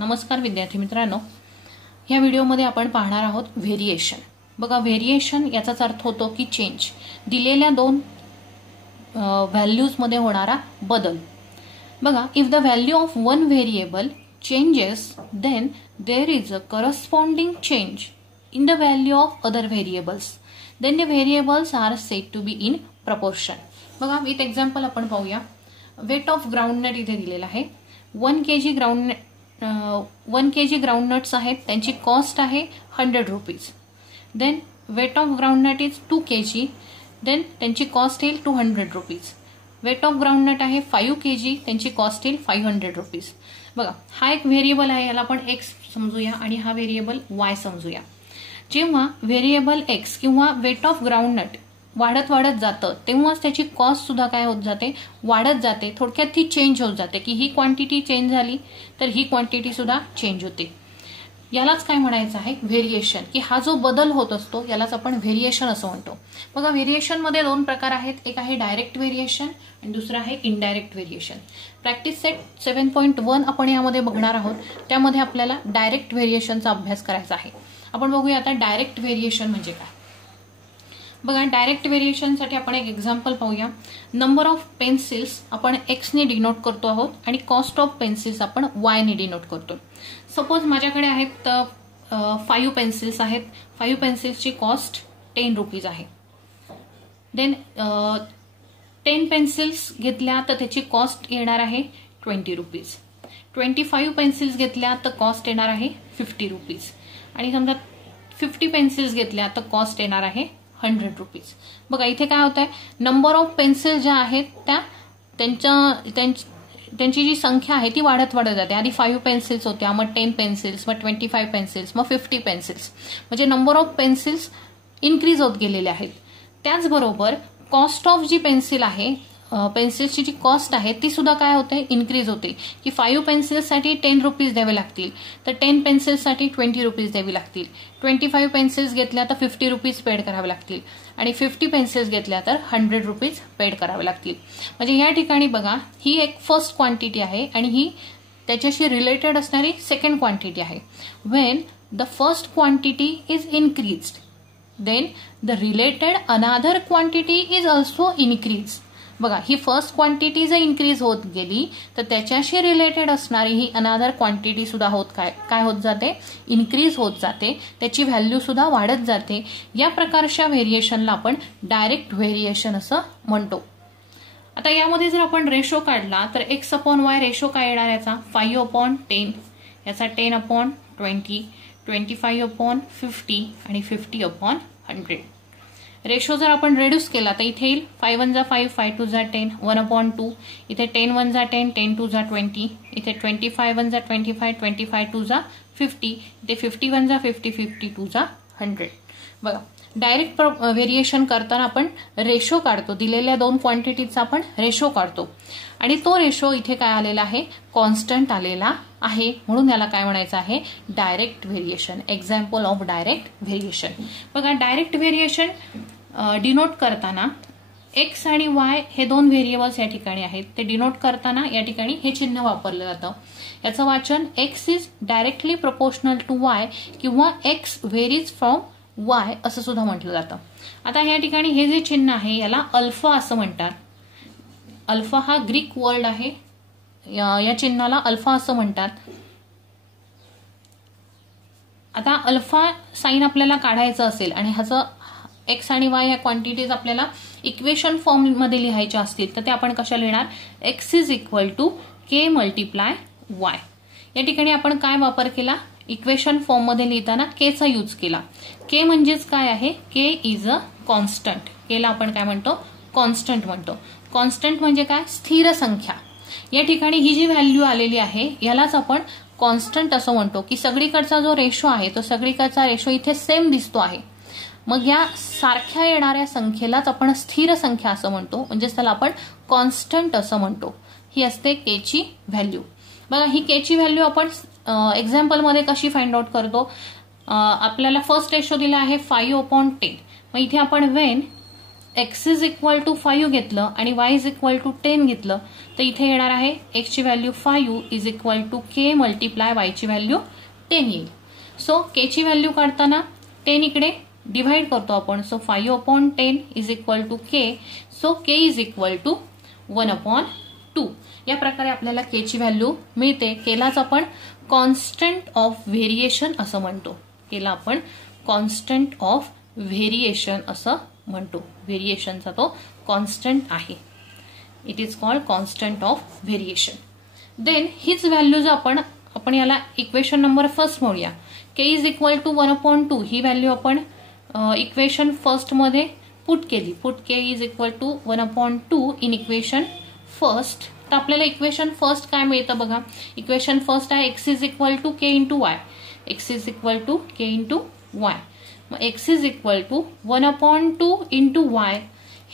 नमस्कार विद्यार्थी मित्रांनो, या व्हिडिओमध्ये आपण पाहणार आहोत व्हेरिएशन. बघा, व्हेरिएशन याचाच अर्थ होतो की चेंज, दिलेल्या दोन व्हॅल्यूज मध्ये होणारा बदल. बघा, if the value of one variable changes then there is a corresponding change in the value of other variables, then the variables are said to be in proportion. बघा, विथ एक्झाम्पल आपण पाहूया. Weight of groundnut इथे दिलेला आहे. 1 kg groundnuts आहेत, त्यांची cost आहे 100 rupees. Then weight of groundnut is 2 kg, then त्यांची कॉस्ट येईल 200 रुपीज. वेट ऑफ ग्राउंडनट आहे 5 kg, त्यांची कॉस्ट येईल 500 रुपीज. बघा, हा एक व्हेरिएबल आहे, याला आपण एक्स समजूया आणि हा व्हेरिएबल वाय समजूया. जेव्हा व्हेरिएबल एक्स किंवा वेट ऑफ ग्राउंडनट वाढत जातं तेव्हाच त्याची कॉस्ट सुद्धा काय होत जाते, वाढत जाते. थोडक्यात ती चेंज होत जाते की ही क्वांटिटी चेंज झाली तर ही क्वांटिटी सुद्धा चेंज होते. यालाच काय म्हणायचं आहे, व्हेरिएशन, की हा जो बदल होत असतो यालाच आपण व्हेरिएशन असं म्हणतो. बघा, व्हेरिएशन मध्ये दोन प्रकार आहेत. एक आहे डायरेक्ट व्हेरिएशन आणि दुसरं आहे इनडायरेक्ट व्हेरिएशन. प्रॅक्टिस सेट 7.1 आपण यामध्ये बघणार आहोत. त्यामध्ये आपल्याला डायरेक्ट व्हेरिएशनचा अभ्यास करायचा आहे. आपण बघूया आता डायरेक्ट व्हेरिएशन म्हणजे काय. बघा, डायरेक्ट व्हेरिएशनसाठी आपण एक एक्झाम्पल पाहूया. नंबर ऑफ पेन्सिल्स आपण एक्स ने डिनोट करतो आहोत आणि कॉस्ट ऑफ पेन्सिल्स आपण वाय ने डिनोट करतो. सपोज माझ्याकडे आहेत 5 पेन्सिल्स आहेत. 5 पेन्सिल्सची कॉस्ट 10 रुपीज आहे. देन 10 पेन्सिल्स घेतल्या तर त्याची कॉस्ट येणार आहे 20 रुपीज. 25 पेन्सिल्स घेतल्या तर कॉस्ट येणार आहे 50 रुपीज. आणि समजा 50 पेन्सिल्स घेतल्या तर कॉस्ट येणार आहे 100 रुपीज. बघा, इथे काय होत आहे, नंबर ऑफ पेन्सिल्स ज्या आहेत त्यांची जी संख्या आहे ती वाढत जाते. आधी 5 पेन्सिल्स होत्या, मग 10 पेन्सिल्स, मग 25 पेन्सिल्स, मग 50 पेन्सिल्स. म्हणजे नंबर ऑफ पेन्सिल्स इन्क्रीज होत गेलेले आहेत. त्याचबरोबर कॉस्ट ऑफ जी पेन्सिल आहे, पेन्सिल्सची जी कॉस्ट आहे ती सुद्धा काय होते, इन्क्रीज होते. की 5 पेन्सिल्ससाठी 10 रुपीज द्यावे लागतील, तर 10 पेन्सिल्ससाठी 20 रुपीज द्यावी लागतील. 25 पेन्सिल्स घेतल्या तर 50 रुपीज पेड करावे लागतील आणि 50 पेन्सिल्स घेतल्या तर 100 रुपीज पेड करावे लागतील. म्हणजे या ठिकाणी बघा, ही एक फर्स्ट क्वांटिटी आहे आणि ही त्याच्याशी रिलेटेड असणारी सेकंड क्वांटिटी आहे. When the first quantity is increased then the related another quantity is also increase. बघा, ही फर्स्ट क्वांटिटी जर इन्क्रीज होत गेली तर त्याच्याशी रिलेटेड असणारी ही अनादर क्वांटिटी सुद्धा काय होत जाते, इन्क्रीज होत जाते. त्याची व्हॅल्यू सुद्धा वाढत जाते. या प्रकारच्या व्हेरिएशनला आपण डायरेक्ट व्हेरिएशन असं म्हणतो. आता यामध्ये जर आपण रेशो काढला तर x/y रेशो काय येणार याचा, 5/10, याचा 10/20, 25/50 आणि 50/100. रेशो जर आपण रेड्यूस केला तर इथे येईल 5 1 5, 5 2 10, 1/2. इथे 10 1 10, 10 2 20. इथे 25 1 25, 25 2 50. इथे 50 1 50, 50 2 100. बघा, डायरेक्ट व्हेरिएशन करताना आपण रेशो काढतो. दिलेल्या दोन क्वांटिटीचा आपण रेशो काढतो आणि तो रेशो इथे काय आलेला आहे, कॉन्स्टंट आलेला आहे. म्हणून याला काय म्हणायचं आहे, direct variation. Example of direct variation. बघा, डायरेक्ट व्हेरिएशन डिनोट करताना एक्स आणि वाय हे दोन व्हेरिएबल्स या ठिकाणी आहेत. ते डिनोट करताना या ठिकाणी हे चिन्ह वापरलं जातं. याचं वाचन x is directly proportional to y किंवा एक्स व्हेरीज फ्रॉम वाय असं सुद्धा म्हटलं जातं. आता या ठिकाणी हे जे चिन्ह आहे याला अल्फा असं म्हणतात. अल्फा हा ग्रीक वर्ड आहे. या चिन्हाला अल्फा असं म्हणतात. आता अल्फा साइन आपल्याला काढायचं असेल आणि ह्याचं एक्स आणि वाय या क्वांटिटीज आपल्याला इक्वेशन फॉर्म मध्ये लिहायच्या असतील तर ते आपण कशा लिहिणार, x is equal to K multiply y. या ठिकाणी आपण काय वापर केला, इक्वेशन फॉर्म मध्ये लिहिताना के चा यूज केला. के म्हणजेच काय आहे, के इज अ कॉन्स्टंट. केला आपण काय म्हणतो, कॉन्स्टंट म्हणतो. कॉन्स्टंट म्हणजे काय, स्थिर संख्या. या ठिकाणी ही जी व्हॅल्यू आलेली आहे यालाच आपण कॉन्स्टंट असं म्हणतो. की सगळीकडचा जो रेशो आहे तो सगळीकडचा रेशो इथे सेम दिसतो आहे. मग या सारख्या येणाऱ्या संख्येलाच आपण स्थिर संख्या असं म्हणतो. म्हणजे त्याला आपण कॉन्स्टंट असं म्हणतो. ही असते के ची व्हॅल्यू. बघा, ही के ची व्हॅल्यू आपण एक्झाम्पल मध्ये कशी फाइंड आउट करतो. आपल्याला फर्स्ट रेशो दिला आहे 5/10. मग इथे आपण when x is equal to 5 घेतलं आणि y इज इक्वल टू 10 घेतलं तर इथे येणार आहे x ची value 5 is equal to k multiply y ची व्हॅल्यू 10 येईल. सो k ची व्हॅल्यू काढताना 10 इकडे डिव्हाइड करतो आपण. So 5/10 is equal to k. So k is equal to 1/2. या प्रकारे आपल्याला k ची व्हॅल्यू मिळते. केलाच आपण कॉन्स्टंट ऑफ व्हेरिएशन असं म्हणतो. केला आपण कॉन्स्टंट ऑफ व्हेरिएशन असं म्हणतो. व्हेरिएशनचा तो कॉन्स्टंट आहे. It is called constant of variation. Then हीच व्हॅल्यूज आपण याला इक्वेशन नंबर फर्स्ट म्हणूया. k इज इक्वल टू 1/2 ही व्हॅल्यू आपण इक्वेशन फर्स्ट मध्ये पुट केली. Put k is equal to 1/2 in equation first. तर आपल्याला इक्वेशन फर्स्ट काय मिळतं बघा. इक्वेशन फर्स्ट आहे x is equal to k into y. x is equal to k into y. मग x is equal to 1/2 into Y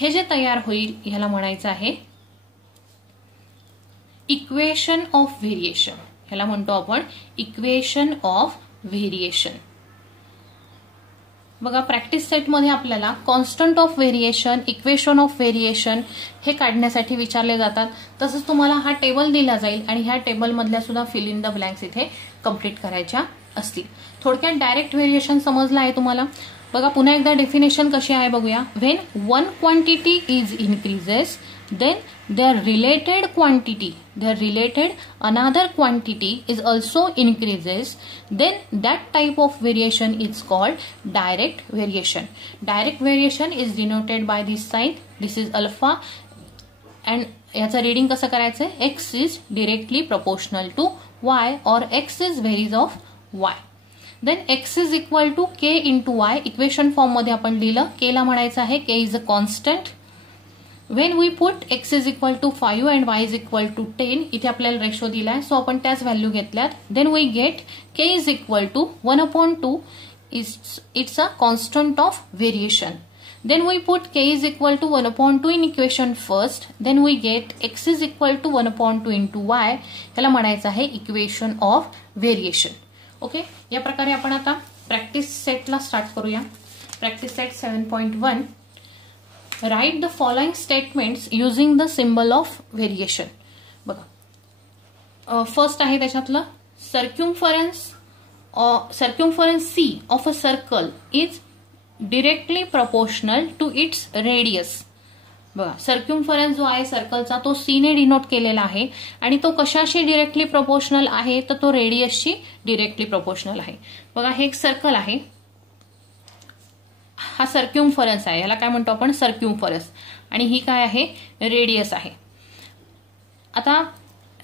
हे जे तयार होईल ह्याला म्हणायचं आहे इक्वेशन ऑफ व्हेरिएशन. ह्याला म्हणतो आपण इक्वेशन ऑफ व्हेरिएशन. बघा प्रॅक्टिस सेटमध्ये आपल्याला constant of variation, equation of variation हे काढण्यासाठी विचारले जातात. तसंच तुम्हाला हा टेबल दिला जाईल आणि ह्या टेबलमधल्या सुद्धा फिल इन द ब्लँक्स इथे कंप्लीट करायच्या असतील. थोडक्यात डायरेक्ट व्हेरिएशन समजलं आहे तुम्हाला. बघा पुन्हा एकदा डेफिनेशन कशी आहे बघूया. When one quantity is increases then their related another quantity is also increases, then that type of variation is called direct variation. Direct variation is denoted by this sign. This is alpha and याचा reading कसं करायचं. x is directly proportional to y or x is varies of y. then x is equal to k into y. Equation form मध्ये आपण लिहिलं. k ला म्हणायचं आहे k is a constant. When we put x is equal to 5 and y is equal to 10, इथे आपल्याला ratio दिलाय so आपण त्याच व्हॅल्यू घेतल्यात. Then we get k is equal to 1/2. It's a constant of variation. Then we put k is equal to 1/2 in equation first. Then we get x is equal to 1/2 into y. ह्याला म्हणायचं आहे equation of variation. Okay, या प्रकारे आपण आता practice सेटला start करूया. Practice set 7.1. Write the following statements using the symbol of variation. बघा first आहे त्याच्यातलं circumference C of a circle is directly proportional to its radius. बघा सर्क्युम्फरन्स जो आहे सर्कलचा तो C ने डिनोट केलेला आहे आणि तो कशाशी डिरेक्टली प्रोपोर्शनल आहे तर तो रेडियसशी डिरेक्टली प्रोपोर्शनल आहे. बघा हे एक सर्कल आहे. हा सर्क्युम्फरन्स आहे. याला काय म्हणतो आपण सर्क्युम्फरन्स. आणि ही काय आहे रेडियस आहे. आता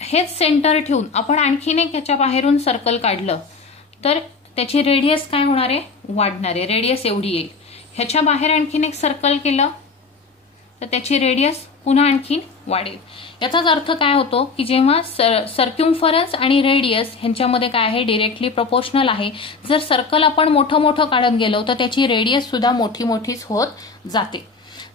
हेच सेंटर ठेवून आपण आणखीन एक ह्याच्या बाहेरून सर्कल काढलं तर त्याची रेडियस काय होणार आहे वाढणार आहे. रेडियस एवढी येईल. ह्याच्या बाहेर आणखीन एक सर्कल केलं तर त्याची रेडियस पुन्हा आणखीन वाढेल. याचाच अर्थ काय होतो की जेव्हा सर्क्युम्फरन्स आणि रेडियस ह्यांच्यामध्ये काय आहे डिरेक्टली प्रोपोर्शनल आहे. जर सर्कल आपण मोठं काढत गेलो तर त्याची रेडियस सुद्धा मोठीच होत जाते.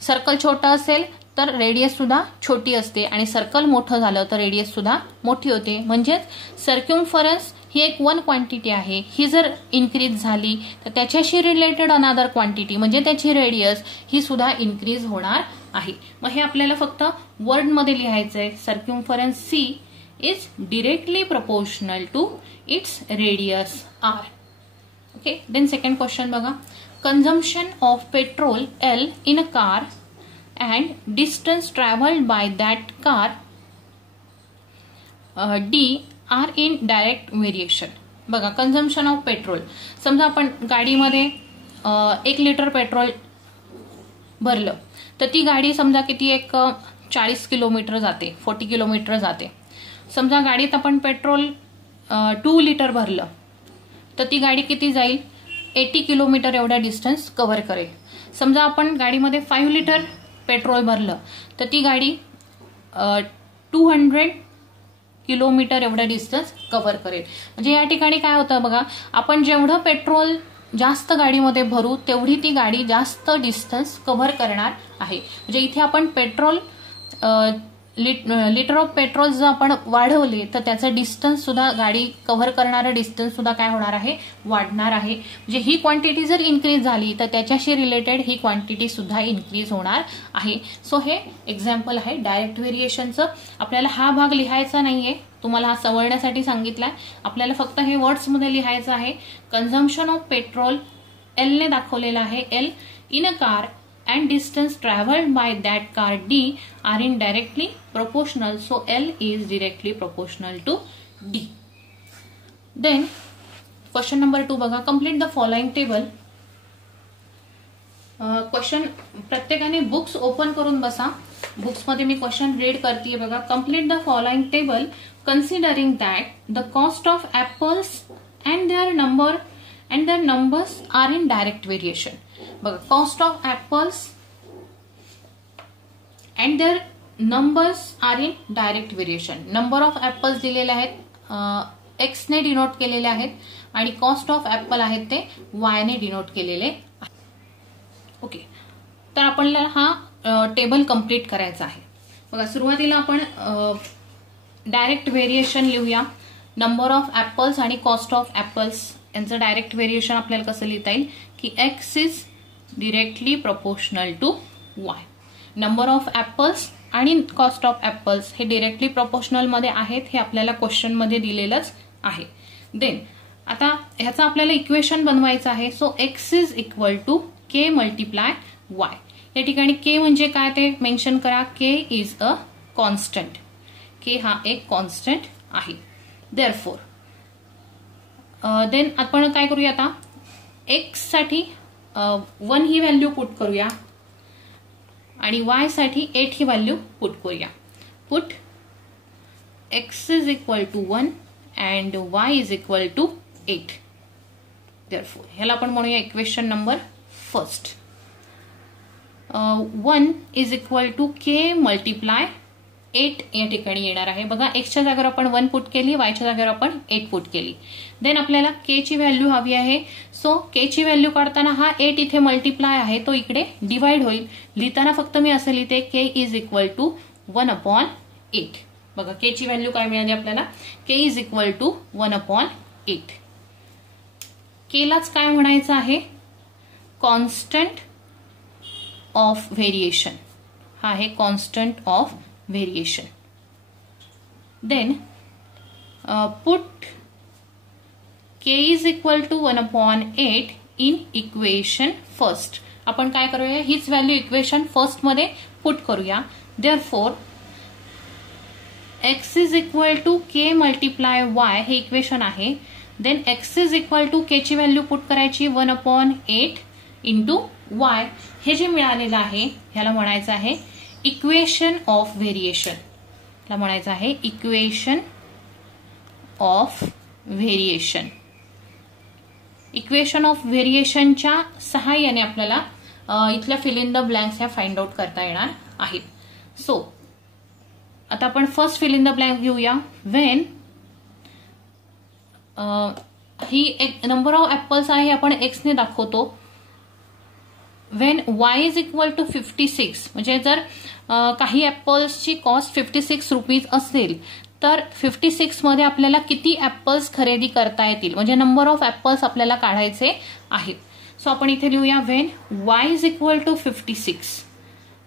सर्कल छोटं असेल तर रेडियस सुद्धा छोटी असते आणि सर्कल मोठं झालं तर रेडियस सुद्धा मोठी होते. म्हणजेच सर्क्युम्फरन्स ही एक वन क्वांटिटी आहे. ही जर इन्क्रीज झाली तर त्याच्याशी रिलेटेड अनादर क्वांटिटी म्हणजे त्याची रेडियस ही सुद्धा इन्क्रीज होणार आहे. मग हे आपल्याला फक्त वर्ड मध्ये लिहायचं आहे. Circumference C is directly proportional to its radius R. Okay, then second question बघा. Consumption of petrol L in a car and distance traveled by that car D are in direct variation. बघा consumption of petrol. समजा आपण गाडीमध्ये 1 litre petrol भरलं तर ती गाडी समजा किती एक 40 किलोमीटर जाते, 40 किलोमीटर जाते. समजा गाडीत आपण पेट्रोल 2 लिटर भरलं तर ती गाडी किती जाईल 80 किलोमीटर एवढा डिस्टन्स कव्हर करेल. समजा आपण गाडीमध्ये 5 लिटर पेट्रोल भरलं तर ती गाडी 200 किलोमीटर एवढा डिस्टन्स कव्हर करेल. म्हणजे या ठिकाणी काय होतं बघा आपण जेवढं पेट्रोल जास्त गाडीमध्ये भरू तेवढी ती गाडी जास्त डिस्टन्स कव्हर करणार आहे. म्हणजे इथे आपण पेट्रोल लिटर ऑफ पेट्रोल जर आपण वाढवले तर त्याचं डिस्टन्स सुद्धा, गाडी कव्हर करणारं डिस्टन्स सुद्धा काय होणार आहे, वाढणार आहे. म्हणजे ही क्वांटिटी जर इन्क्रीज झाली तर त्याच्याशी रिलेटेड ही क्वांटिटी सुद्धा इन्क्रीज होणार आहे. सो हे एक्झाम्पल आहे डायरेक्ट व्हेरिएशनचं. आपल्याला हा भाग लिहायचा नाहीये, तुम्हाला हा समजण्यासाठी सांगितलाय. आपल्याला फक्त हे वर्ड्समध्ये लिहायचं आहे. कन्झम्पशन ऑफ पेट्रोल एल ने दाखवलेलं आहे. L in a car and distance traveled by that car D are indirectly proportional, so L is directly proportional to D. Then question number 2 बघा, complete the following table. Question प्रत्येकाने books open करून बसा. Books मध्ये मी question read करते बघा. Complete the following table considering that the cost of apples and their numbers are in direct variation. बघा, cost of apples and their numbers are in direct variation. Number of apples दिलेले आहेत, x ने denote केलेले आहेत, आणि cost of apple आहेत ते Y ने डिनोट केलेले आहेत. ओके, तर आपल्याला हा टेबल कंप्लीट करायचा आहे. बघा, सुरुवातीला आपण डायरेक्ट व्हेरिएशन लिहूया. नंबर ऑफ ऍपल्स आणि कॉस्ट ऑफ ऍपल्स यांचं डायरेक्ट व्हेरिएशन आपल्याला कसं लिहिता येईल की x is directly proportional to y. Number of apples आणि कॉस्ट ऑफ ऍपल्स हे डिरेक्टली प्रोपोर्शनल मध्ये आहेत, हे आपल्याला क्वेश्चन मध्ये दिलेलंच आहे. देन आता ह्याचं आपल्याला इक्वेशन बनवायचं आहे. So x is equal to K multiply y. या ठिकाणी के म्हणजे काय ते मेन्शन करा. के इज अ कॉन्स्टंट. के हा एक कॉन्स्टंट आहे. देअरफोर देन आपण काय करूया, आता एक्स साठी 1 ही व्हॅल्यू पुट करूया आणि वाय साठी 8 ही व्हॅल्यू पुट करूया. Put x is equal to 1 and y is equal to 8. Therefore ह्याला आपण म्हणूया equation number first. 1 is equal to K multiply 8 या ठिकाणी येणार आहे. बघा, एक्सच्या जागेवर आपण 1 पुट केली, वायच्या जागेवर आपण 8 पुट केली. देन आपल्याला के ची व्हॅल्यू हवी आहे. सो के ची व्हॅल्यू काढताना हा 8 इथे मल्टिप्लाय आहे, तो इकडे डिवाइड होईल. लिहिताना फक्त मी असं लिहिते के इज इक्वल टू 1/8. बघा, के ची व्हॅल्यू काय मिळाली आपल्याला, के इज इक्वल टू 1/8. केलाच काय म्हणायचं आहे, कॉन्स्टंट ऑफ व्हेरिएशन. हा आहे constant of variation. Then put K is equal to 1/8 in equation first. आपण काय करूया, हीच व्हॅल्यू इक्वेशन फर्स्ट मध्ये पुट करूया. Therefore X is equal to K multiply Y हे इक्वेशन आहे. Then x is equal to K ची value put करायची 1/8 इंटू वाय. हे जे मिळालेलं आहे ह्याला म्हणायचं आहे इक्वेशन ऑफ व्हेरिएशन. ला म्हणायचं आहे equation of variation. Equation of व्हेरिएशनच्या सहाय्याने आपल्याला इथल्या फिल इन द ब्लँक्स ह्या फाइंड आउट करता येणार आहेत. सो आता आपण first fill in the blank घेऊया. व्हेन ही एक नंबर ऑफ ऍपल्स आहे, आपण एक्स ने दाखवतो. When Y is equal to 56, म्हणजे जर काही ऍपल्सची कॉस्ट 56 रुपीज असेल तर 56 मध्ये आपल्याला किती ऍपल्स खरेदी करता येतील, म्हणजे नंबर ऑफ ऍपल्स आपल्याला काढायचे आहेत. सो आपण इथे लिहूया when Y is equal to 56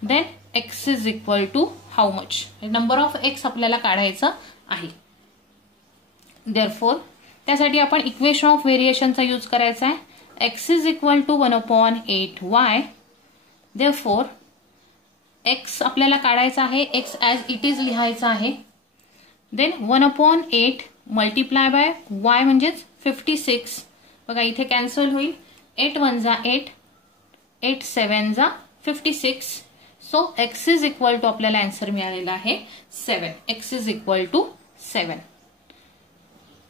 then x is equal to how much. Number of x आपल्याला काढायचं आहे. देअरफोर त्यासाठी आपण इक्वेशन ऑफ व्हेरिएशनचा यूज करायचा आहे. X is equal to 1/8 y. Therefore x आपल्याला काढायचा आहे, एक्स ऍज इट इज लिहायचा आहे. देन 1/8 मल्टिप्लाय बाय वाय म्हणजेच 56. बघा इथे कॅन्सल होईल. 8 1 जा 8, 8 7 जा 56. So x is equal to आपल्याला आन्सर मिळालेला आहे 7. एक्स इज इक्वल टू 7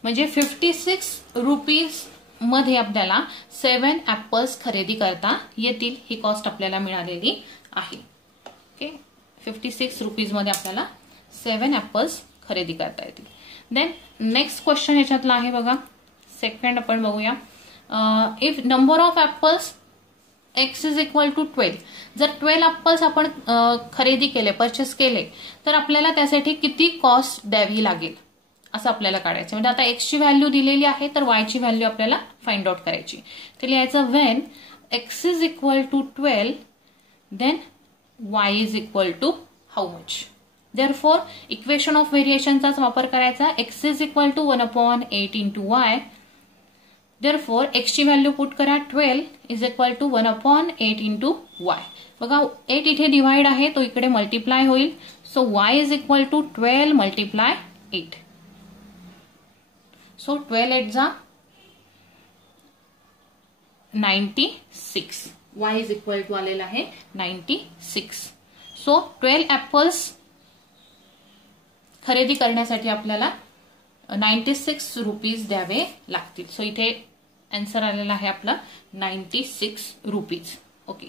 म्हणजे 56 रुपीज मध्ये आपल्याला 7 ऍपल्स खरेदी करता येतील. ही कॉस्ट आपल्याला मिळालेली आहे. ओके, 56 रुपीज मध्ये आपल्याला 7 ऍपल्स खरेदी करता येतील. देन नेक्स्ट क्वेश्चन ह्याच्यातला आहे बघा, सेकंड आपण बघूया. If number of apples x is equal to 12. जर 12 ॲपल्स आपण खरेदी केले, परचेस केले, तर आपल्याला त्यासाठी किती कॉस्ट द्यावी लागेल असं आपल्याला काढायचं. म्हणजे आता x ची व्हॅल्यू दिलेली आहे, तर y ची व्हॅल्यू आपल्याला फाइंड आउट करायची. तर लिहायचं when x is equal to 12 then y is equal to how much. Therefore equation of व्हेरिएशनचाच वापर करायचा. x is equal to 1/8 into y. Therefore x ची व्हॅल्यू पुट करा. 12 is equal to 1/8 into y. बघा 8 इथे डिवाइड आहे, तो इकडे मल्टिप्लाय होईल. So y is equal to 12 multiply 8. So 12 8 जा 96. y इज इक्वल टू आलेला आहे 96. सो 12 ॲपल्स खरेदी करण्यासाठी आपल्याला 96 रुपीज द्यावे लागतील. सो इथे आन्सर आलेला आहे आपला 96 रुपीज. ओके.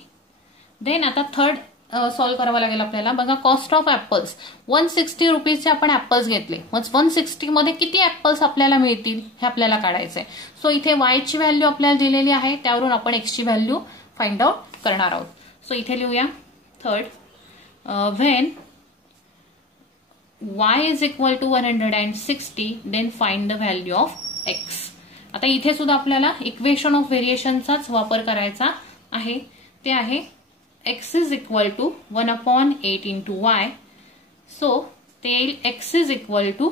देन आता थर्ड सॉल्व्ह करावं लागेल आपल्याला. बघा कॉस्ट ऑफ ॲपल्स 160 रुपीजचे आपण ॲपल्स घेतले. मग 160 मध्ये किती ॲपल्स आपल्याला मिळतील हे आपल्याला काढायचंय. सो इथे y ची व्हॅल्यू आपल्याला दिलेली आहे, त्यावरून आपण x ची व्हॅल्यू फाइंड आउट करणार आहोत. सो इथे लिहूया third when y is equal to 160 then find the value of x. आता इथे सुद्धा आपल्याला इक्वेशन ऑफ व्हेरिएशनचाच वापर करायचा आहे. ते आहे x is equal to 1/8 into y. So ते येईल x is equal to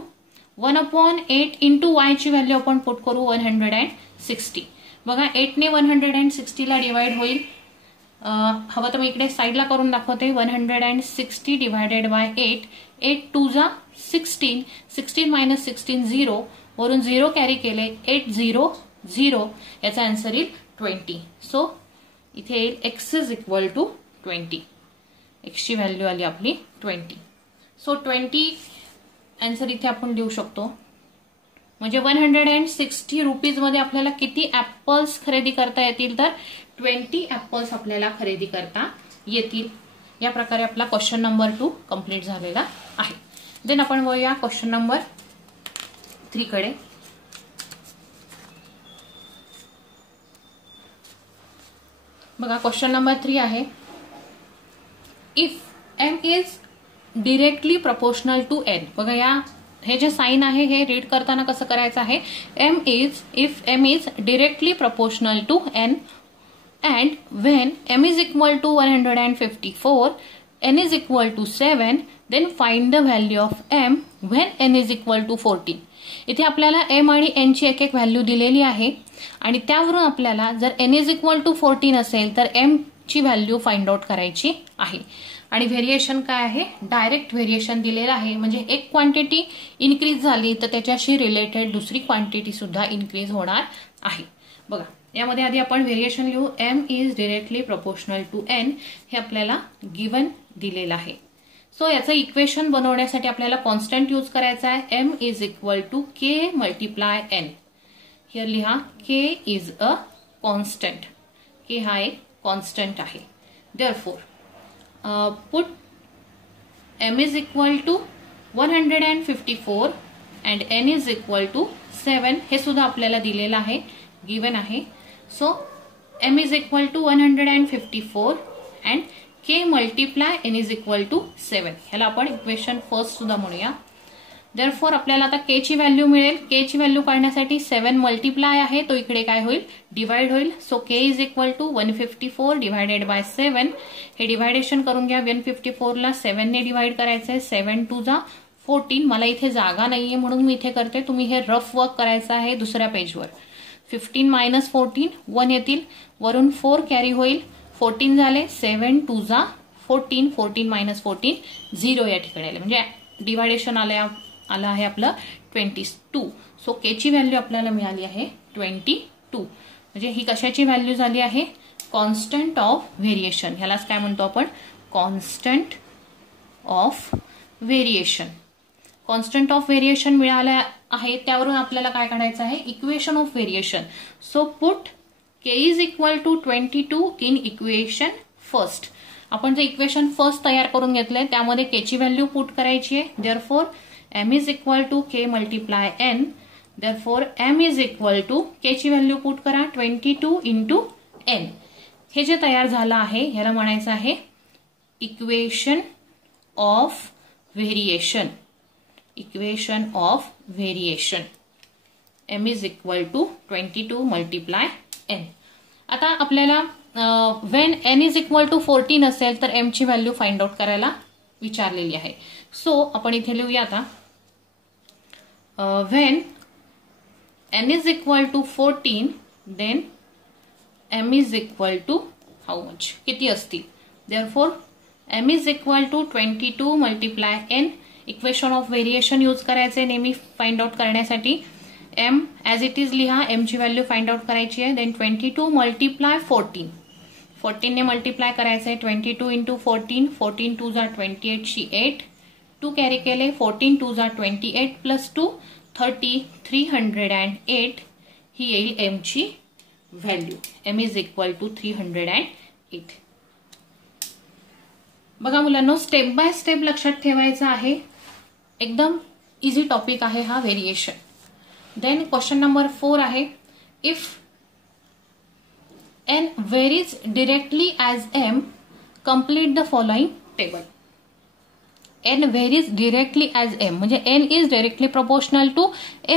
1/8 into y ची व्हॅल्यू आपण पुट करू 160. बघा 8 ने 160 ला डिवाइड होईल. हवं तर मी इकडे साईडला करून दाखवते. 160 डिवायडेड बाय 8. 8 2 जा 16. 16 मायनस 16 0. वरून 0 कॅरी केले 8 0 0. याचा आन्सर येईल 20. सो इथे येईल x is equal to 20. x ची व्हॅल्यू आली आपली 20. सो 20 आन्सर इथे आपण देऊ शकतो. म्हणजे 160 रुपीज मध्ये आपल्याला किती ॲपल्स खरेदी करता येतील, तर 20 ॲपल्स आपल्याला खरेदी करता येतील. या प्रकारे आपला क्वेश्चन नंबर 2 कंप्लीट झालेला आहे. देन आपण वळूया क्वेश्चन नंबर 3 कडे. बघा क्वेश्चन नंबर 3 आहे if m is directly proportional to n. बघा या हे जे साइन आहे हे रीड करताना कसं करायचं आहे. If m is directly proportional to n and when m is equal to 154 n is equal to 7 then find the value of m when n is equal to 14. इथे आपल्याला m आणि n ची एक एक व्हॅल्यू दिलेली आहे आणि त्यावरून आपल्याला जर n is equal to 14 असेल तर m ची व्हॅल्यू फाइंड आउट करायची आहे. आणि व्हेरिएशन काय आहे, डायरेक्ट व्हेरिएशन दिलेलं आहे. म्हणजे एक क्वांटिटी इन्क्रीज झाली तर त्याच्याशी रिलेटेड दुसरी क्वांटिटी सुद्धा इन्क्रीज होणार आहे. बघा यामध्ये आधी आपण व्हेरिएशन लिहू. m is directly proportional to n हे आपल्याला गिवन दिलेलं आहे. सो याचं इक्वेशन बनवण्यासाठी आपल्याला कॉन्स्टंट यूज करायचा आहे. m is equal to k multiply n. Here लिहा k is a constant. k हा एक कॉन्स्टंट आहे. Therefore put m is equal to 154 and n is equal to 7. हे सुद्धा आपल्याला दिलेलं आहे, गिवन आहे. So m is equal to 154 and k multiply n is equal to 7. ह्याला आपण इक्वेशन फर्स्ट सुद्धा म्हणूया. देअरफॉर आपल्याला आता k ची व्हॅल्यू मिळेल. k ची व्हॅल्यू काढण्यासाठी 7 मल्टिप्लाय आहे, तो इकडे काय होईल, डिवाइड होईल. So k is equal to 154 divided by 7. हे डिवायडेशन करून घ्या. 154 ला 7 ने डिवाइड करायचंय. 7 2 जा 14. मला इथे जागा नाहीये म्हणून मी इथे करते. तुम्ही हे रफ वर्क करायचं आहे दुसऱ्या पेजवर. 15 मायनस 14 1 येतील, वरून 4 कॅरी होईल. 14 झाले. 7 2 जा 14. 14 मायनस 14 0 या ठिकाणी आले. म्हणजे डिवायडेशन आलं आहे आपलं 22. सो के ची व्हॅल्यू आपल्याला मिळाली आहे 22. म्हणजे ही कशाची व्हॅल्यू झाली आहे, कॉन्स्टंट ऑफ व्हेरिएशन. ह्यालाच काय म्हणतो आपण, constant of variation. Constant of variation मिळालं आहे, त्यावरून आपल्याला काय काढायचं आहे, equation of variation. So put k is equal to 22 in equation first. आपण जे इक्वेशन फर्स्ट तयार करून घेतलंय त्यामध्ये k ची व्हॅल्यू पुट करायची आहे. Therefore m is equal to k multiply n. Therefore m is equal to k ची व्हॅल्यू पुट करा 22 इंटू n. हे जे तयार झालं आहे ह्याला म्हणायचं आहे equation of variation. Equation of variation m is equal to 22 multiply n. आता आपल्याला when n is equal to 14 असेल तर m ची व्हॅल्यू फाइंड आउट करायला विचारलेली आहे. सो आपण इथे लिहूया आता when n is equal to 14 then m is equal to how much, किती असतील. Therefore m is equal to 22 multiply n. Equation of variation use करायचे नेहमी फाइंड आउट करण्यासाठी. m ॲज इट इज लिहा, m ची व्हॅल्यू फाइंड आउट करायची आहे. Then 22 multiply 14. 14 ने मल्टिप्लाय करायचं आहे. 22 इंटू 14, 14 टू जा 28 शी 8, 2 कॅरी केले. 14 टू जा 28 प्लस 2 30, 308 ही येईल m ची value. m is equal to 308. बघा मुलांनो, स्टेप बाय स्टेप लक्षात ठेवायचं आहे. एकदम इझी टॉपिक आहे हा व्हेरिएशन. देन क्वेश्चन नंबर 4 आहे, if n varies directly as m, complete the following table. n varies directly as m म्हणजे n is directly proportional to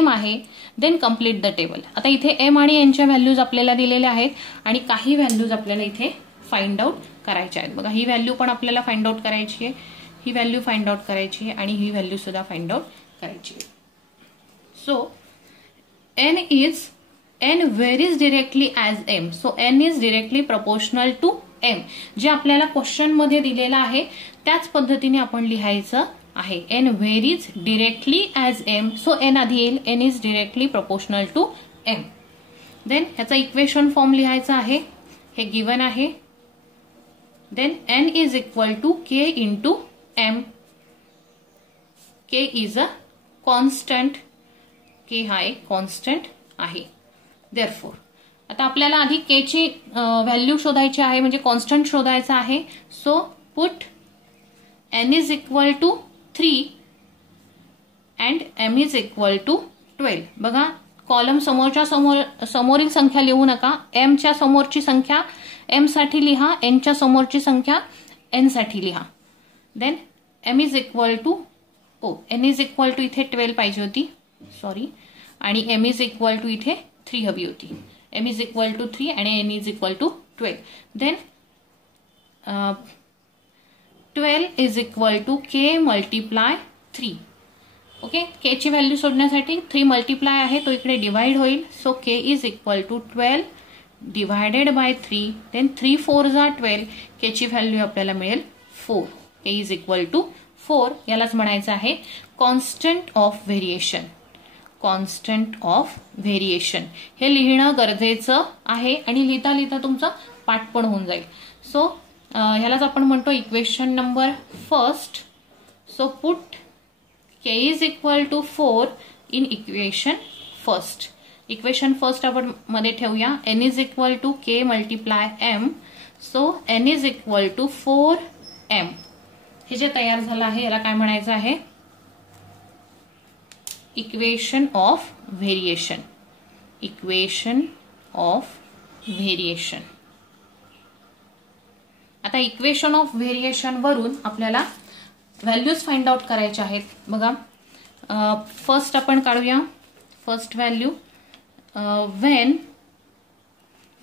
m आहे. Then complete the table. आता इथे m आणि n च्या values आपल्याला दिलेल्या आहेत आणि काही व्हॅल्यूज आपल्याला इथे फाइंड आउट करायच्या आहेत. बघा, ही व्हॅल्यू पण आपल्याला फाइंड आउट करायची आहे, ही व्हॅल्यू फाइंड आउट करायची आहे आणि ही व्हॅल्यू सुद्धा फाइंड आउट करायची आहे. So n varies directly as m. So n is directly proportional to m. जे आपल्याला क्वेश्चन मध्ये दिलेलं आहे त्याच पद्धतीने आपण लिहायचं आहे. n varies directly as m. So n आधी येईल, n is directly proportional to m. Then ह्याचा इक्वेशन फॉर्म लिहायचा आहे, हे गिवन आहे. Then n is equal to k into m. k is a constant. k हा एक कॉन्स्टंट आहे. देअरफॉर आता आपल्याला आधी k ची व्हॅल्यू शोधायची आहे, म्हणजे कॉन्स्टंट शोधायचा आहे. So put n is equal to 3 and m is equal to 12. बघा, कॉलम समोरील संख्या लिहू नका. m च्या समोरची संख्या m साठी लिहा, n च्या समोरची संख्या n साठी लिहा. Then m is equal to n is equal to इथे 12 पाहिजे होती, सॉरी, आणि m इज इक्वल टू इथे 3 हवी होती. m इज इक्वल टू 3 आणि n is equal to 12. Then 12 is equal to k multiply 3. Okay, k ची व्हॅल्यू शोधण्यासाठी 3 मल्टिप्लाय आहे, तो इकडे डिवाइड होईल. So k is equal to 12 divided by 3. Then 3 4 जा 12, k ची व्हॅल्यू आपल्याला मिळेल 4. k is equal to 4. यालाच म्हणायचं आहे constant of variation. Constant of variation हे लिहिणं गरजेचं आहे आणि लिहिता लिहिता तुमचा पाठ पण होऊन जाईल. सो ह्यालाच आपण म्हणतो equation number first. So put k is equal to 4 in equation first. Equation first आपण मध्ये ठेवूया. n is equal to k multiply m. So n is equal to 4m. हे जे तयार झालं आहे याला काय म्हणायचं आहे, equation of variation. Equation of variation. आता इक्वेशन ऑफ व्हेरिएशन वरून आपल्याला व्हॅल्यूज फाइंड आउट करायच्या आहेत. बघा, फर्स्ट आपण काढूया first value. Wien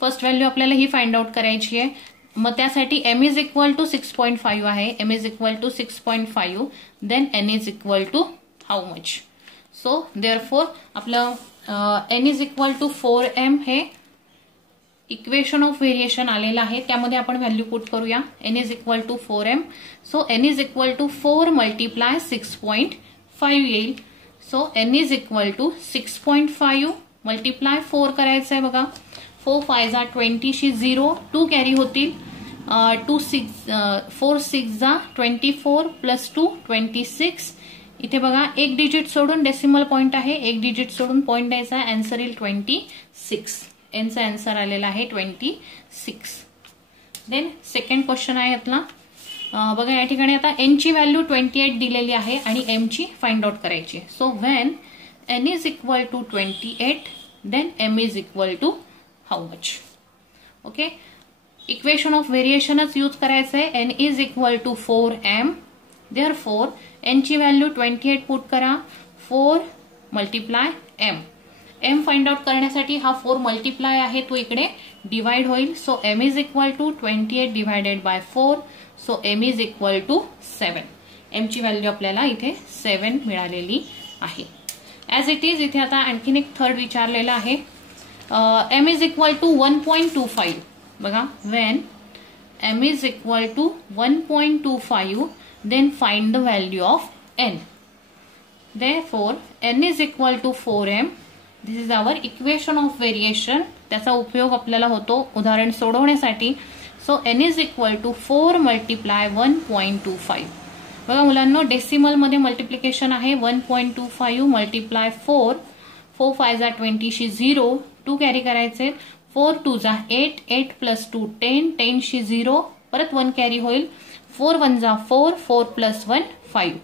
first value आपल्याला ही फाइंड आउट करायची आहे. मग त्यासाठी m इज इक्वल टू 6.5 आहे. m is equal to 6.5. Then n is equal to how much. So therefore आपलं n is equal to 4m हे इक्वेशन ऑफ व्हेरिएशन आलेलं आहे, त्यामध्ये आपण व्हॅल्यू पुट करूया. n is equal to 4m. So n is equal to 4 multiply 6.5 येईल. So n is equal to 6.5 multiply 4 करायचं आहे. बघा, 4 5 जा 20 शी 0, 2 कॅरी होतील. 4 6 जा 24 प्लस 2 26. इथे बघा, एक डिजिट सोडून डेसिमल पॉइंट आहे, एक डिजिट सोडून पॉइंट द्यायचा. आन्सर येईल 26. एनचा आन्सर आलेला आहे 26. देन सेकंड क्वेश्चन आहे यातला. बघा, या ठिकाणी आता एन ची व्हॅल्यू 28 दिलेली आहे आणि एम ची फाइंड आउट करायची. So when N is equal to 28 then M is equal to how much. Okay, equation of व्हेरिएशनच यूज करायचं आहे. n is equal to 4m. Therefore n ची व्हॅल्यू 28 पुट करा. 4 multiply m. m find out करण्यासाठी हा 4 multiply आहे तो इकडे डिवाइड होईल. So m is equal to 28 divided by 4. So m is equal to 7. m ची व्हॅल्यू आपल्याला इथे 7 मिळालेली आहे. ॲज इट इज इथे आता आणखीन एक थर्ड विचारलेला आहे. m is equal to 1.25. बघा, when m is equal to 1.25 then find the value of n. Therefore n is equal to 4m. This is our equation of variation. त्याचा उपयोग आपल्याला होतो उदाहरण सोडवण्यासाठी. So n is equal to 4 multiply 1.25. बघा मुलांनो, decimal मध्ये मल्टिप्लिकेशन आहे. 1.25 मल्टिप्लाय 4. 4 5 जा 20 शी 0. 2 कॅरी करायचे. 4 2 जा 8. 8 प्लस 2 10. 10 शी 0. परत 1 कॅरी होईल. 4 1 जा 4. 4 प्लस 1 5.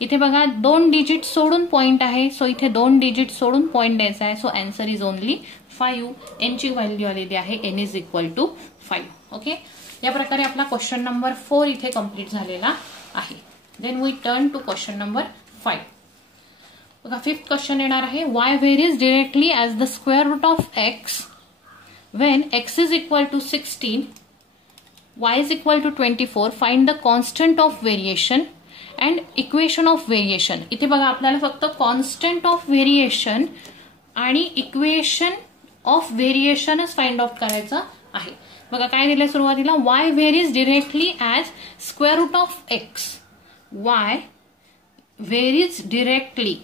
इथे बघा 2 डिजिट सोडून पॉइंट आहे. सो इथे 2 डिजिट सोडून पॉइंट द्यायचा आहे. So answer is only 5. n ची व्हॅल्यू आलेली आहे n is equal to 5. Okay, या प्रकारे आपला क्वेश्चन नंबर 4 इथे कंप्लीट झालेला आहे. Then we turn to question number 5. बघा, फिफ्थ क्वेश्चन येणार आहे. y varies directly as the square root of x when x is equal to 16, y is equal to 24. Find the constant of variation and equation of variation. इथे बघा आपल्याला फक्त constant of variation आणि equation of व्हेरिएशनच find out करायचं आहे. बघा काय दिलंय सुरुवातीला. y varies directly as square root of x. y varies directly.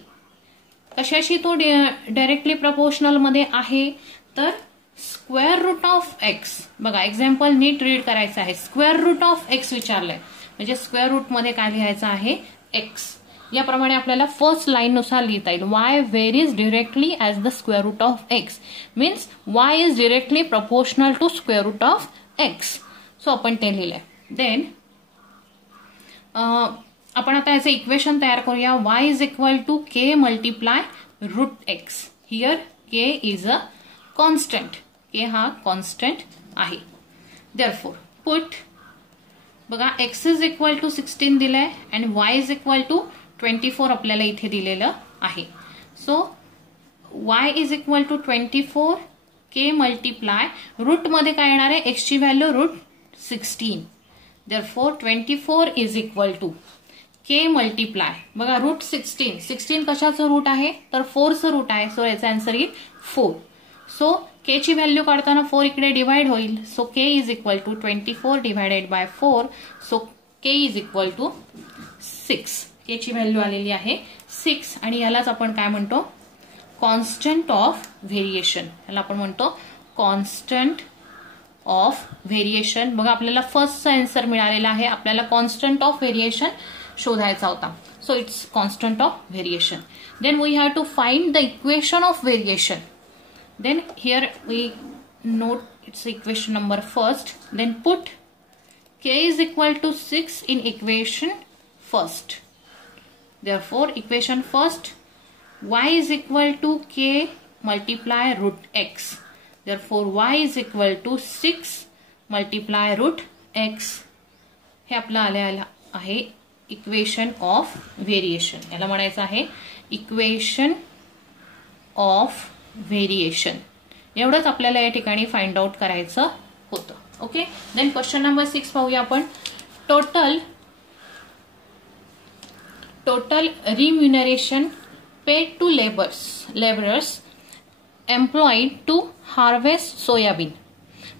कशाशी तो डायरेक्टली प्रपोर्शनल मध्ये आहे तर स्क्वेअर रूट ऑफ एक्स. बघा एक्झाम्पल नीट रीड करायचं आहे. स्क्वेअर रूट ऑफ एक्स विचारलंय म्हणजे स्क्वेअर रूट मध्ये काय लिहायचं आहे एक्स. याप्रमाणे आपल्याला फर्स्ट लाईन नुसार लिहिता येईल. y varies directly as the square root of x means y is directly proportional to square root of x. So आपण ते लिहिलंय. देन आपण आता याचं इक्वेशन तयार करूया. y is equal to k multiply root x. Here k is a constant. k हा constant आहे. देअरफॉर पुट, बघा x इज इक्वल टू 16 दिलंय आणि y इज इक्वल टू 24 आपल्याला इथे दिलेलं आहे. So y is equal to 24 k multiply root मध्ये काय येणार आहे x ची value root 16. Therefore 24 is equal to k multiply, बघा रूट 16. 16 कशाचं रूट आहे तर 4चं रूट आहे. सो याचा आन्सर इज 4. सो k ची व्हॅल्यू काढताना 4 इकडे डिवाइड होईल. So k is equal to 24 divided by 4. So k is equal to 6. k ची व्हॅल्यू आलेली आहे 6 आणि यालाच आपण काय म्हणतो कॉन्स्टंट ऑफ व्हेरिएशन. याला आपण म्हणतो कॉन्स्टंट ऑफ व्हेरिएशन. बघा आपल्याला फर्स्टचा आन्सर मिळालेला आहे. आपल्याला कॉन्स्टंट ऑफ व्हेरिएशन शोधायचा होता. So it's constant of variation. Then we have to find the equation of variation. Then here we note its equation number first. Then put k is equal to 6 in equation first. Therefore, equation first, y is equal to k multiply root x. Therefore, y is equal to 6 multiply root x. हे आपलं आलेलं आहे equation of variation. याला म्हणायचं आहे equation of variation. एवढंच आपल्याला या ठिकाणी फाइंड आउट करायचं होतं. ओके, देन क्वेश्चन नंबर 6 पाहूया आपण. Total remuneration paid to labourers employed to harvest soybean.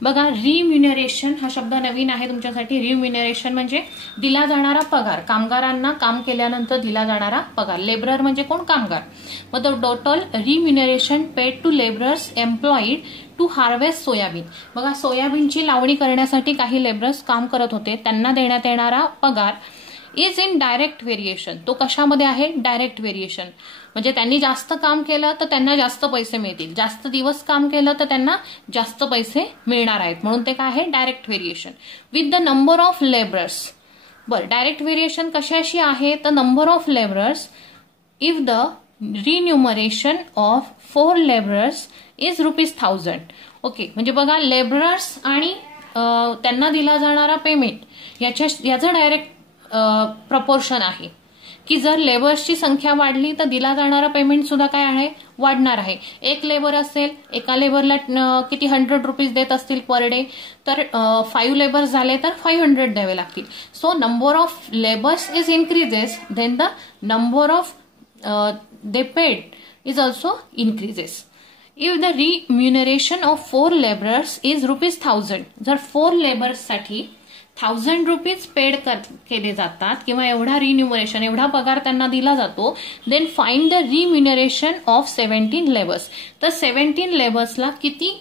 बघा रिम्युनरेशन हा शब्द नवीन आहे तुमच्यासाठी. रिम्युनरेशन म्हणजे दिला जाणारा पगार. कामगारांना काम केल्यानंतर दिला जाणारा पगार. लेबरर म्हणजे कोण कामगार. मग total remuneration paid to labourers employed to harvest soybean. बघा सोयाबीनची लावणी करण्यासाठी काही लेबरर्स काम करत होते. त्यांना देण्यात येणारा पगार इज इन डायरेक्ट व्हेरिएशन. तो कशामध्ये आहे डायरेक्ट व्हेरिएशन. म्हणजे त्यांनी जास्त काम केलं तर त्यांना जास्त पैसे मिळतील. जास्त दिवस काम केलं तर त्यांना जास्त पैसे मिळणार आहेत. म्हणून ते काय आहे direct variation with the number of labourers. बरं, डायरेक्ट व्हेरिएशन कशाशी आहे तर number of labourers if the रिन्युमरेशन of 4 labourers is ₹1000. Okay, म्हणजे बघा लेबरर्स आणि त्यांना दिला जाणारा पेमेंट याचं डायरेक्ट प्रपोर्शन आहे की जर लेबर्सची संख्या वाढली तर दिला जाणारा पेमेंट सुद्धा काय आहे, वाढणार आहे. एक लेबर असेल, एका लेबरला किती 100 रुपीज देत असतील पर डे, तर 5 लेबर्स झाले तर 500 द्यावे लागतील. So number of labours is increases, then the number of they paid is also increases. If the remuneration of 4 labourers is ₹1000, जर 4 लेबर्ससाठी 1000 रुपीज पेड केले जातात किंवा एवढा रिम्युनरेशन, एवढा पगार त्यांना दिला जातो, then find the remuneration of 17 labours. तर 17 लेबर्सला किती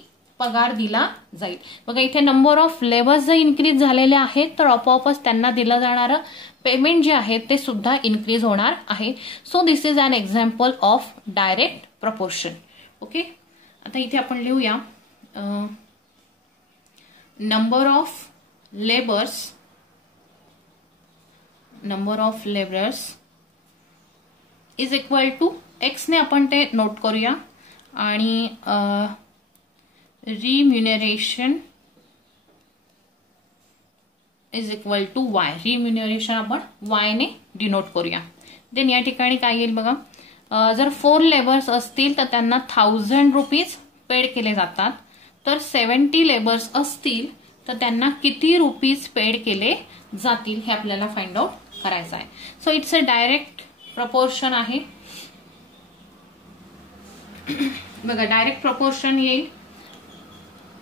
पगार दिला जाईल. बघा इथे नंबर ऑफ लेबर्स जर इन्क्रीज झालेले आहेत तर आपोआपच त्यांना दिलं जाणारं पेमेंट जे आहे ते सुद्धा इन्क्रीज होणार आहे. So this is an example of direct proportion. Okay, आता इथे आपण लिहूया number of labours is equal to x ने आपण ते नोट करूया आणि remuneration is equal to y. Remuneration आपण वाय ने डिनोट करूया. देन या ठिकाणी काय येईल बघा, जर 4 लेबर्स असतील तर त्यांना 1000 रुपीज पेड केले जातात, तर 70 लेबर्स असतील तर त्यांना किती रुपीज पेड केले जातील हे आपल्याला फाइंड आउट करायचं आहे. So it's a direct proportion आहे. बघा डायरेक्ट प्रपोर्शन येईल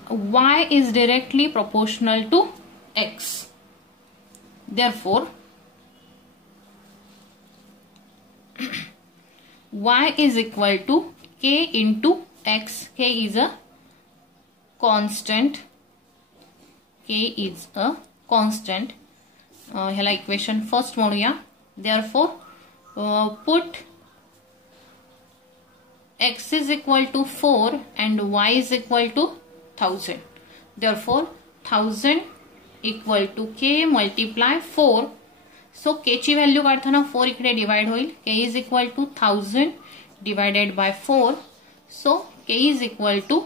y is directly proportional to x. Therefore, y is equal to k into x. K is a constant. ह्याला इक्वेशन फर्स्ट म्हणूया. Therefore, put x is equal to 4 and y is equal to 1000. Therefore, 1000 equal to k multiply 4. So k ची value काढताना 4 इकडे divide होईल. k is equal to 1000 divided by 4. So k is equal to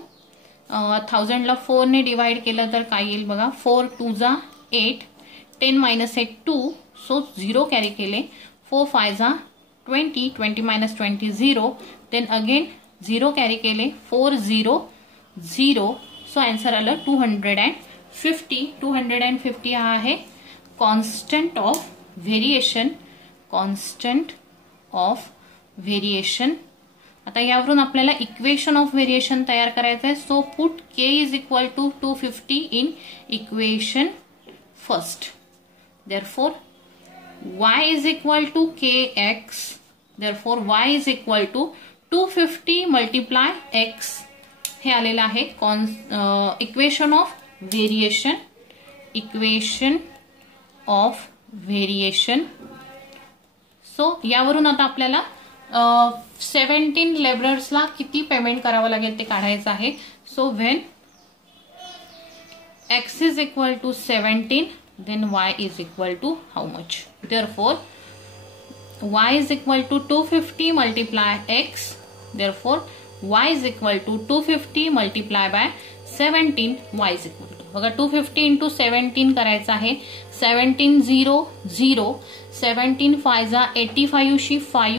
1000 ला 4 ने divide केलं तर काय येईल बघा, 4 2 जा 8, 10 minus 8 2, so 0 कॅरी केले, 4 5 जा 20, 20 minus 20 0, then again 0 कॅरी केले, 4 0 0. सो आन्सर आलं 250. 250 हा आहे कॉन्स्टंट ऑफ व्हेरिएशन. आता यावरून आपल्याला इक्वेशन ऑफ व्हेरिएशन तयार करायचं आहे. So put k is equal to 250 in equation first. Therefore y is equal to kx. Therefore y is equal to 250 multiply x. हे आलेलं आहे इक्वेशन ऑफ व्हेरिएशन. सो यावरून आता आपल्याला 17 लेबरर्सला किती पेमेंट करावं लागेल ते काढायचं आहे. So when x is equal to 17 then y is equal to how much. Therefore y is equal to 250 multiply x. Therefore y is equal to 250 multiply by 17. y is equal to बघा 250 into 17 करायचं आहे. 17 0 0, 17 5 85 शी 5